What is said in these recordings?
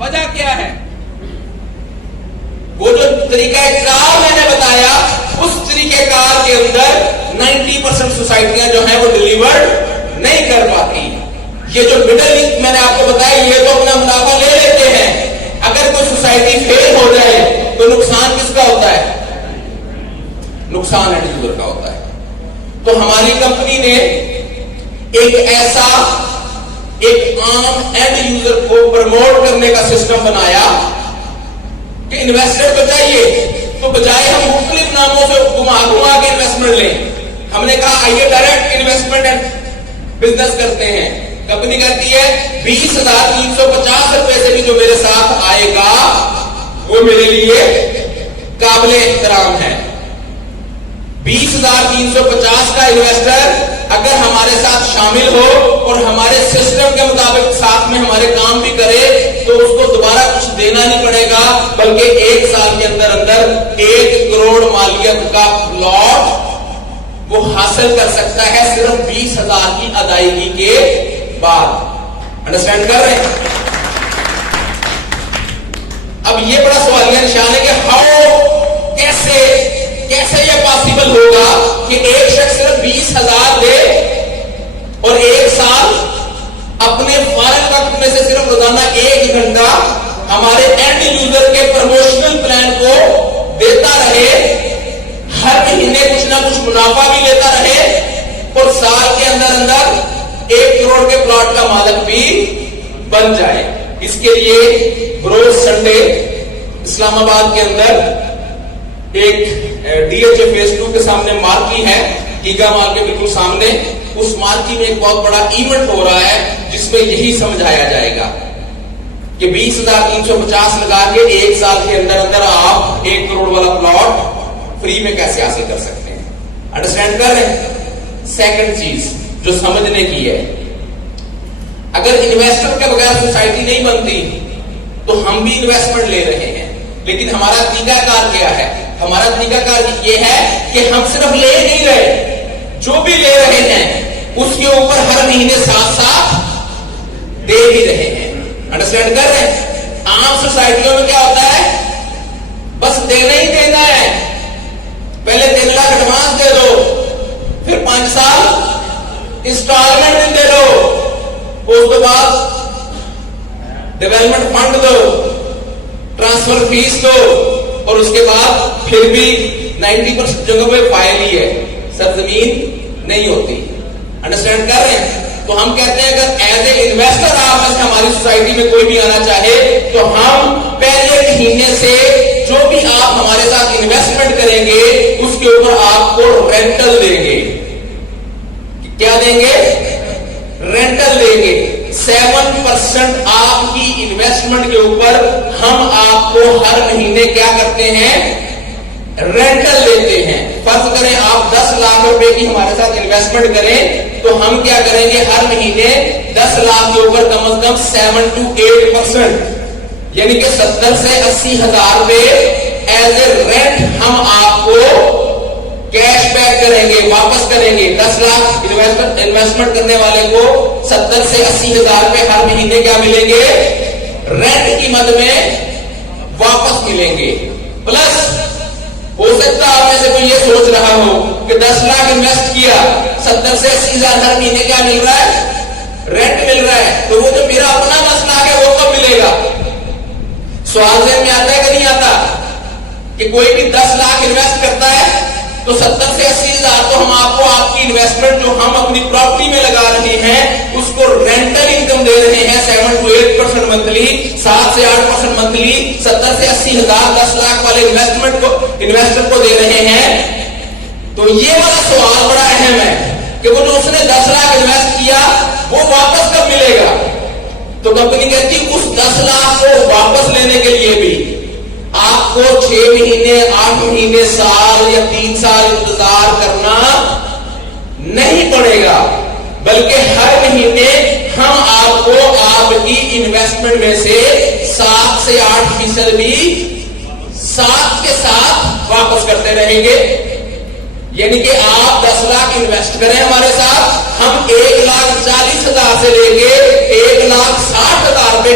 وجہ کیا ہے؟ وہ جو طریقہ کار میں نے بتایا اس طریقہ کار کے اندر 90% سوسائٹیاں جو ہیں وہ ڈیلیورڈ نہیں کر پاتی. یہ جو مڈل ایسٹ میں نے آپ کو بتایا یہ تو اپنا منافع لے لیتے ہیں. اگر کوئی سوسائٹی فیل ہو جائے تو نقصان کس کا ہوتا ہے؟ نقصان اینڈ یوزر کا ہوتا ہے. تو ہماری کمپنی نے ایک ایسا ایک عام اینڈ یوزر کو پروموٹ کرنے کا سسٹم بنایا کہ انویسٹر کو چاہیے تو بجائے ہم مختلف ناموں سے گھما کے انویسٹمنٹ لیں ہم نے کہا آئیے ڈائریکٹ انویسٹمنٹ بزنس کرتے ہیں. کمپنی کہتی ہے 20,350 روپے سے بھی جو میرے ساتھ آئے گا وہ میرے لیے قابل احترام ہے. 20,350 کا انویسٹر اگر ہمارے ساتھ شامل ہو اور ہمارے سسٹم کے مطابق ساتھ میں ہمارے کام بھی کرے تو اس کو دوبارہ کچھ دینا نہیں پڑے گا بلکہ 1 سال کے اندر 1 کروڑ مالیت کا پلاٹ وہ حاصل کر سکتا ہے صرف 20,000 کی ادائیگی کے بعد. انڈرسٹینڈ کر رہے ہیں؟ اب یہ بڑا سوالیہ نشان ہے کہ کیسے یہ پاسبل ہوگا کہ ایک شخص صرف 20,000 دے اور 1 سال اپنے فارغ وقت میں سے صرف روزانہ 1 گھنٹہ ہمارے اینڈ یوزر کے پروموشنل پلان کو دیتا رہے, ہر مہینے کچھ نہ کچھ منافع بھی لیتا رہے اور سال کے اندر 1 کروڑ کے پلاٹ کا مالک بھی بن جائے. اس کے لیے بروز سنڈے اسلام آباد کے اندر ایک ڈی ایچ اے فیس 2 کے سامنے مارکی ہے, گیگا مال کے بالکل سامنے. اس مارکی میں ایک بہت بڑا ایونٹ ہو رہا ہے جس میں یہی سمجھایا جائے گا کہ 20,350 لگا کے 1 سال کے اندر آپ 1 کروڑ والا پلاٹ فری میں کیسے حاصل کر سکتے ہیں. انڈرسٹینڈ کر رہے ہیں؟ سیکنڈ چیز جو سمجھنے کی ہے, اگر انویسٹر کے بغیر سوسائٹی نہیں بنتی تو ہم بھی انویسٹمنٹ لے رہے ہیں لیکن ہمارا طریقہ کار کیا ہے؟ ہمارا طریقہ کار یہ ہے کہ ہم صرف لے نہیں رہے, جو بھی لے رہے ہیں اس کے اوپر ہر مہینے ساتھ دے بھی رہے ہیں. انڈرسٹینڈ کر رہے ہیں؟ عام سوسائٹیوں میں کیا ہوتا ہے, بس دینا ہی دینا ہے, پہلے 3 لاکھ ایڈوانس دے دو, پھر 5 سال انسٹالمنٹ دے دو, اس کے بعد ڈیولپمنٹ فنڈ دو, ٹرانسفر فیس دو, اور اس کے بعد پھر بھی 90% جگہ پہ فائل ہی ہے, سرزمین نہیں ہوتی. انڈرسٹینڈ کر رہے ہیں؟ تو ہم کہتے ہیں اگر ایز اے انویسٹر آپ میں سے ہماری سوسائٹی میں کوئی بھی آنا چاہے تو ہم پہلے مہینے سے جو بھی آپ ہمارے ساتھ انویسٹمنٹ کریں گے اس کے اوپر آپ کو رینٹل دیں گے. کیا دیں گے؟ رینٹل دیں گے. 7% آپ کی انویسٹمنٹ کے اوپر ہم آپ کو ہر مہینے کیا کرتے ہیں؟ رینٹل لیتے ہیں. فرض کریں آپ 10 لاکھ روپے کی ہمارے ساتھ انویسٹمنٹ کریں تو ہم کیا کریں گے؟ ہر مہینے 10 لاکھ کے اوپر کم از کم 7 to 8% یعنی کہ 70 سے 80 ہزار روپے ایز اے رینٹ ہم آپ کو کیش بیک کریں گے, واپس کریں گے. 10 لاکھ انویسٹمنٹ کرنے والے کو 70 سے 80 ہزار روپے ہر مہینے کیا ملیں گے؟ رینٹ کی مد میں واپس ملیں گے. پلس ہو سکتا آپ میں سے کوئی یہ سوچ رہا ہو کہ 10 لاکھ انویسٹ کیا, 70 سے 80 ہزار ہر مہینے کیا مل رہا ہے؟ رینٹ مل رہا ہے. تو وہ جو میرا اپنا 10 لاکھ ہے وہ کب ملے گا؟ سوال ذہن میں آتا ہے کہ نہیں آتا کہ کوئی بھی 10 لاکھ انویسٹ کرتا ہے تو 70 سے 80 ہزار تو ہم آپ کو آپ کی انویسٹمنٹ جو ہم اپنی پراپرٹی میں لگا رہے ہیں اس کو رینٹل انکم دے رہے ہیں 7 to 8% منتھلی, 7 سے 8% منتھلی. 70 سے 80 ہزار 10 لاکھ والے انویسٹر کو دے رہے ہیں. تو یہ والا سوال بڑا اہم ہے کہ وہ جو اس نے 10 لاکھ انویسٹ کیا وہ واپس کب ملے گا؟ تو کمپنی کہتی اس 10 لاکھ کو واپس لینے کے لیے بھی آپ کو 6 مہینے 8 مہینے سال یا 3 سال انتظار کرنا نہیں پڑے گا بلکہ ہر مہینے ہم آپ کو آپ کی انویسٹمنٹ میں سے 7 سے 8% بھی ساتھ کے ساتھ واپس کرتے رہیں گے. یعنی کہ آپ 10 لاکھ انویسٹ کریں ہمارے ساتھ, ہم 1,40,000 سے لے کے 1,60,000 روپے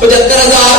75,000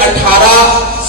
18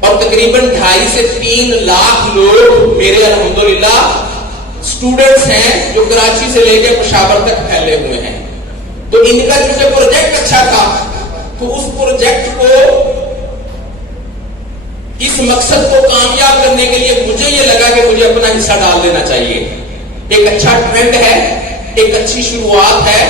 اور تقریباً 2.5 سے 3 لاکھ لوگ میرے الحمدللہ اسٹوڈنٹس ہیں جو کراچی سے لے کے پشاور تک پھیلے ہوئے ہیں. تو ان کا چونکہ پروجیکٹ اچھا تھا تو اس پروجیکٹ کو اس مقصد کو کامیاب کرنے کے لیے مجھے یہ لگا کہ مجھے اپنا حصہ ڈال دینا چاہیے. ایک اچھا ٹرینڈ ہے, ایک اچھی شروعات ہے.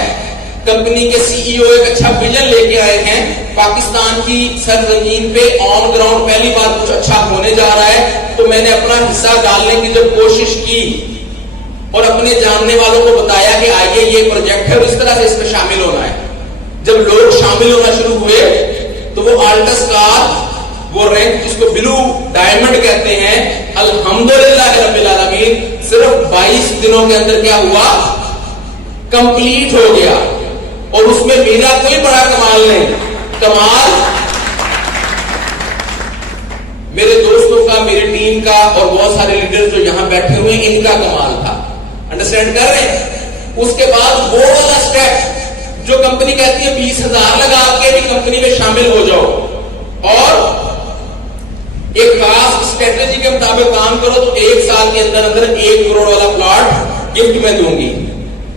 کمپنی کے سی ای او ایک اچھا ویژن لے کے آئے ہیں. پاکستان کی سرزمین پہ آن گراؤنڈ پہلی بار کچھ اچھا ہونے جا رہا ہے. تو میں نے اپنا حصہ ڈالنے کی جب کوشش کی اور اپنے جاننے والوں کو بتایا کہ آئیے یہ پروجیکٹ ہے اور اس طرح سے اس میں شامل ہونا ہے, جب لوگ شامل ہونا شروع ہوئے تو وہ آلٹس کار, وہ رینک جس کو بلو ڈائمنڈ کہتے ہیں, الحمدللہ رب العالمین صرف 22 دنوں کے اندر کیا ہوا, کمپلیٹ ہو گیا. اور اس میں میرا کوئی بڑا کمال نہیں, کمال میرے دوستوں کا, میری ٹیم کا اور بہت سارے لیڈر جو یہاں بیٹھے ہوئے ہیں ان کا کمال تھا. انڈرسٹینڈ کر رہے ہیں؟ اس کے بعد وہ والا اسٹیپ جو کمپنی کہتی ہے 20,000 لگا کے بھی کمپنی میں شامل ہو جاؤ اور ایک خاص اسٹریٹجی کے مطابق کام کرو تو 1 سال کے اندر اندر 1 کروڑ والا پلاٹ گفٹ میں دوں گی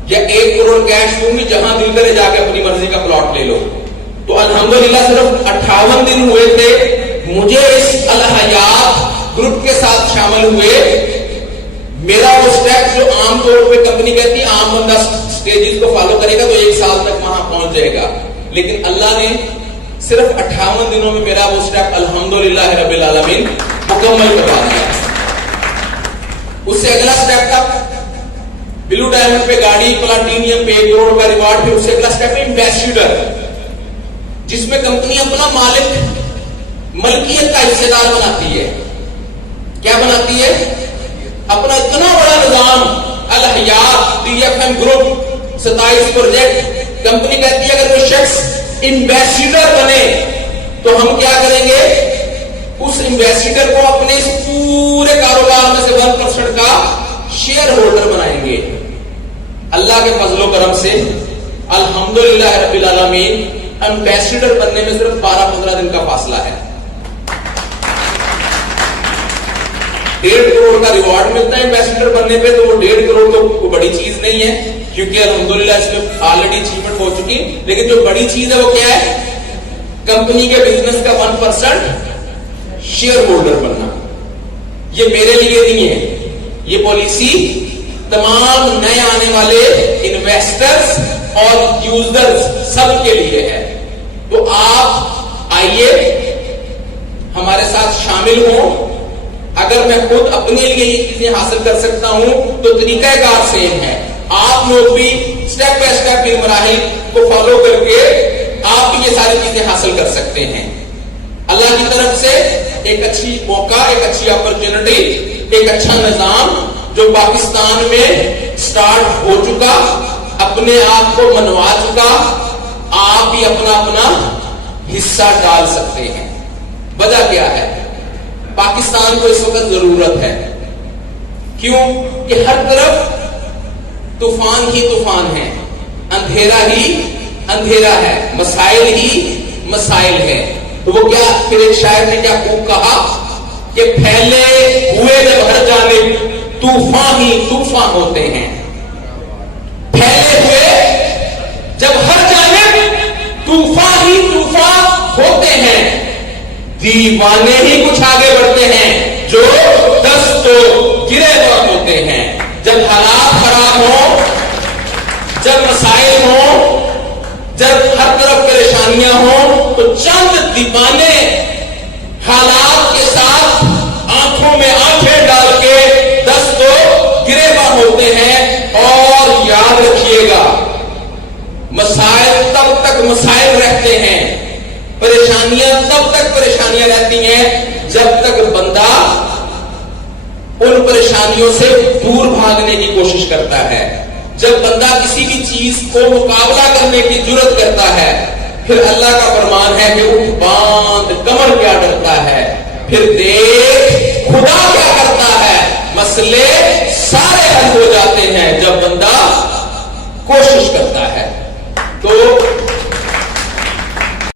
یا 1 کروڑ کیش دوں گی, جہاں دل کرے جا کے اپنی مرضی کا پلاٹ لے لو. تو الحمدللہ صرف 58 دن ہوئے تھے مجھے اس الحیات گروپ کے ساتھ شامل ہوئے. میرا وہ اسٹیپ جو عام طور پہ کمپنی کہتی ہے عام بندہ اسٹیجز کو فالو کرے گا تو 1 سال تک وہاں پہنچ جائے گا, لیکن اللہ نے صرف 58 دنوں میں میرا وہ اسٹیپ الحمدللہ رب العالمین مکمل کروا دیا. اس سے اگلا اسٹیپ تھا بلو ڈائمنڈ پہ گاڑی, پلاٹینیم پہ 1 کروڑ کا ریوارڈ. پھر اس سے اگلا اسٹیپ ہے ایمبیسیڈر, جس میں کمپنی اپنا مالک ملکیت کا حصے دار بناتی ہے. کیا بناتی ہے؟ اپنا اتنا بڑا نظام الحیات D F M group 27 project. Company کہتی ہے اگر کوئی شخص ایمبیسیڈر بنے تو ہم کیا کریں گے, اس ایمبیسیڈر کو اپنے اس پورے کاروبار میں سے 1% کا شیئر ہولڈر بنائیں گے. اللہ کے فضل و کرم سے الحمدللہ رب العالمین ایمبیسیڈر بننے میں صرف 12-15 دن کا فاصلہ ہے. 1.5 کروڑ کا ریوارڈ ملتا ہے ایمبیسیڈر بننے پہ, تو وہ 1.5 کروڑ تو کوئی بڑی چیز نہیں ہے کیونکہ الحمدللہ اس میں آلریڈی اچیومنٹ ہو چکی. لیکن جو بڑی چیز ہے وہ کیا ہے, کمپنی کے بزنس کا 1% شیئر ہولڈر بننا. یہ میرے لیے نہیں ہے, یہ پالیسی تمام نئے آنے والے انویسٹرز اور یوزرز سب کے لیے ہے. تو آپ آئیے ہمارے ساتھ شامل ہوں. اگر میں خود اپنے لیے یہ چیزیں حاصل کر سکتا ہوں تو طریقہ کار سیم ہے. آپ لوگ بھی سٹیپ بائی سٹیپ ان مراحل کو فالو کر کے آپ بھی یہ ساری چیزیں حاصل کر سکتے ہیں. اللہ کی طرف سے ایک اچھی موقع, ایک اچھی اپرچونٹی, ایک اچھا نظام جو پاکستان میں سٹارٹ ہو چکا, اپنے آپ کو منوا چکا. آپ بھی اپنا اپنا حصہ ڈال سکتے ہیں. وجہ کیا ہے؟ پاکستان کو اس وقت ضرورت ہے. کیوں کہ ہر طرف طوفان ہی طوفان ہے, اندھیرا ہی اندھیرا ہے, مسائل ہی مسائل ہے. تو وہ کیا, پھر ایک شاعر نے کیا خوب کہا کہ پھیلے ہوئے جب ہر جانب طوفان ہی طوفان ہوتے ہیں. پھیلے ہوئے جب ہر جانب طوفان ہی طوفان ہوتے ہیں, دیوانے ہی کچھ آگے بڑھتے ہیں جو دست تو گرے وقت ہوتے ہیں. جب حالات خراب ہوں, جب مسائل ہوں, جب ہر طرف پریشانیاں ہوں تو چند دیوانے حالات کے ساتھ آنکھوں میں آنکھیں ڈال کے دست تو گرے وقت ہوتے ہیں. اور یاد رکھیے گا مسائل تب تک مسائل رہتے ہیں, پریشانیاں تب تک پریشانیاں رہتی ہیں جب تک بندہ ان پریشانیوں سے دور بھاگنے کی کوشش کرتا ہے. جب بندہ کسی بھی چیز کو مقابلہ کرنے کی جرت کرتا ہے, پھر اللہ کا فرمان ہے کہ اٹھ باندھ کمر کیا ڈرتا ہے, پھر دیکھ خدا کیا کرتا ہے. مسئلے سارے حل ہو جاتے ہیں جب بندہ کوشش کرتا ہے. تو